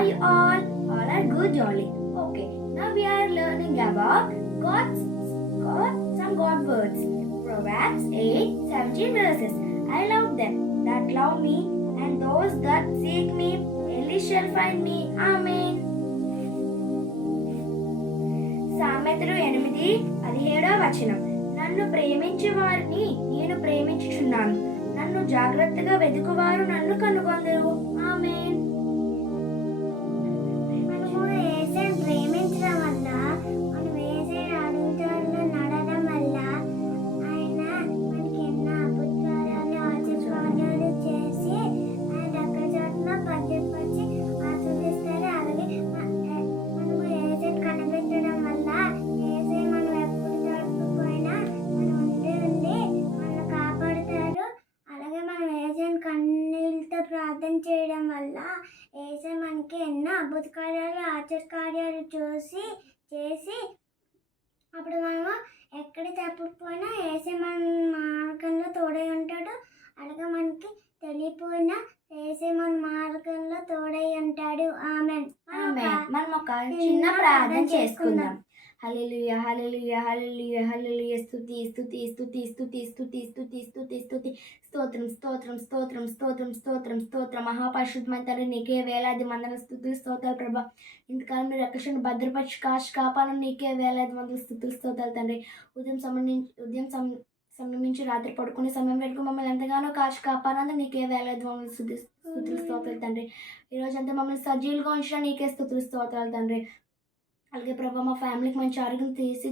are you all? All are good only. Okay, now we are learning about God's God, some God words. Proverbs 8, 17 verses. I love them that love me, and those that seek me early shall find me. Amen. సామెతలు ఎనిమిది పదిహేడో వచనం నన్ను ప్రేమించే వారిని నేను ప్రేమించుచున్నాను నన్ను జాగ్రత్తగా వెతుకువారు నన్ను కనుగొందరు ఆమెన్ వల్ల ఏసై మనకి ఎన్నో అద్భుత కార్యాలు ఆశ్చర్య కార్యాలు చూసి చేసి అప్పుడు మనము ఎక్కడ తప్పిపోయినా ఏసై మన మార్గంలో తోడై ఉంటాడు. అలాగే మనకి తెలియపోయినా ఏసై మన మార్గంలో తోడై ఉంటాడు. ఆమె మనం ఒక చిన్న ప్రార్థన చేసుకుందాం. హలెలుయ హలెలుయ హలెలుయ హలెలుయ స్తుతి స్తుతి స్తుతి స్తుతి స్తుతి స్తుతి స్తుతి స్తుతి స్తోత్రం స్తోత్రం స్తోత్రం స్తోత్రం స్తోత్రం స్తోత్రం మహాపరిశుద్ధమైన తండ్రి నీకే వేలాది మందల స్థుతులు స్తోత్రాలు ప్రభా. ఇంతకాలం మీరు రక్షణ భద్రపరిచి కాశ కాపాలని నీకే వేలాది మందల స్థుతులు స్తోత్రాలు తండ్రి. ఉదయం సంబంధించి ఉదయం సం సమయం రాత్రి పడుకునే సమయం వరకు మమ్మల్ని ఎంతగానో కాశి కాపాలని నీకే వేలాది మమ్మల్ని స్థుతి స్థుతులు స్తోత్రాలు తండ్రి. ఈ రోజంతా మమ్మల్ని సజీలుగా ఉంచిన నీకే స్థుతులు స్తోత్రాలు తండ్రి. అలాగే ప్రభా మా ఫ్యామిలీకి మంచి ఆరోగ్యం తీసి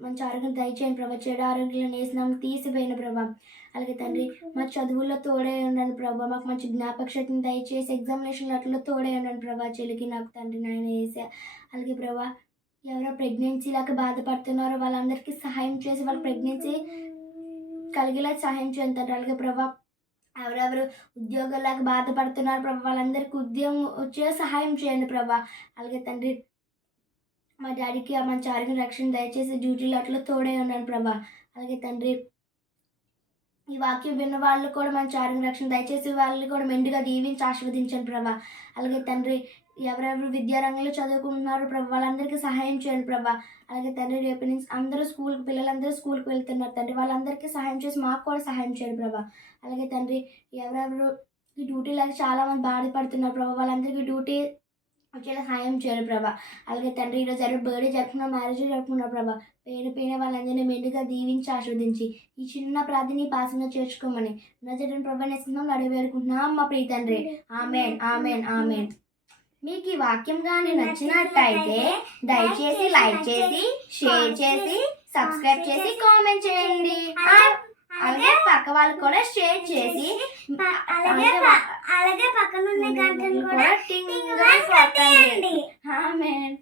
మంచి- ఆరోగ్యం దయచేయండి ప్రభా. చెడు ఆరోగ్యం వేసినాము తీసిపోయిన ప్రభా. అలాగే తండ్రి మా చదువుల్లో తోడే ఉండండి ప్రభా. మాకు మంచి జ్ఞాపక శక్తిని దయచేసి ఎగ్జామినేషన్ అట్లా తోడే ఉండండి ప్రభా. చెల్లికి నాకు తండ్రి నాయన వేసా అలాగే ప్రభా ఎవరో ప్రెగ్నెన్సీ లాగా బాధపడుతున్నారో వాళ్ళందరికీ సహాయం చేసి వాళ్ళ ప్రెగ్నెన్సీ కలిగేలా సహాయం చేయండి తండ్రి. అలాగే ప్రభా ఎవరెవరు ఉద్యోగాలకు బాధపడుతున్నారు ప్రభా వాళ్ళందరికీ ఉద్యోగం వచ్చే సహాయం చేయండి ప్రభా. అలాగే తండ్రి మా డాడీకి ఆ చారికి రక్షణ దయచేసి డ్యూటీలో అట్లా తోడే ఉన్నాను ప్రభా. అలాగే తండ్రి ఈ వాక్యం విన్న వాళ్ళు కూడా మన చారుని రక్షణ దయచేసి వాళ్ళని కూడా మెండుగా దీవించి ఆశీర్వదించండి ప్రభా. అలాగే తండ్రి ఎవరెవరు విద్యారంగంలో చదువుకుంటున్నారు ప్రభా వాళ్ళందరికీ సహాయం చేయండి ప్రభా. అలాగే తండ్రి రేపు నుంచి అందరూ స్కూల్కి పిల్లలందరూ స్కూల్కి వెళ్తున్నారు తండ్రి వాళ్ళందరికీ సహాయం చేసి మాకు కూడా సహాయం చేయండి ప్రభా. అలాగే తండ్రి ఎవరెవరు ఈ డ్యూటీలకు చాలామంది బాధపడుతున్నారు ప్రభా వాళ్ళందరికీ డ్యూటీ వచ్చేలా సహాయం చేయరు ప్రభా. అలాగే తండ్రి ఈరోజు ఎవరు బర్త్డే జరుపుకున్న మ్యారేజ్ జరుపుకున్నారు ప్రభా పేరు పైన వాళ్ళందరినీ మెండుగా దీవించి ఆస్వాదించి ఈ చిన్న ప్రార్థన పాసన చేర్చుకోమని నజరని ప్రభా నేస్తున్నాం అడిగి వేడుకుంటున్నాం మా ప్రియ తండ్రి. Amen amen amen. మీకు ఈ వాక్యం కానీ నచ్చినట్టయితే దయచేసి లైక్ చేసి షేర్ చేసి సబ్స్క్రైబ్ చేసి కామెంట్ చేయండి. అలాగే పక్క వాళ్ళకి కూడా షేర్ చేసి అలాగే అలాగే పక్కన ఉన్న గంటను కూడా టింగ్. ఆమెన్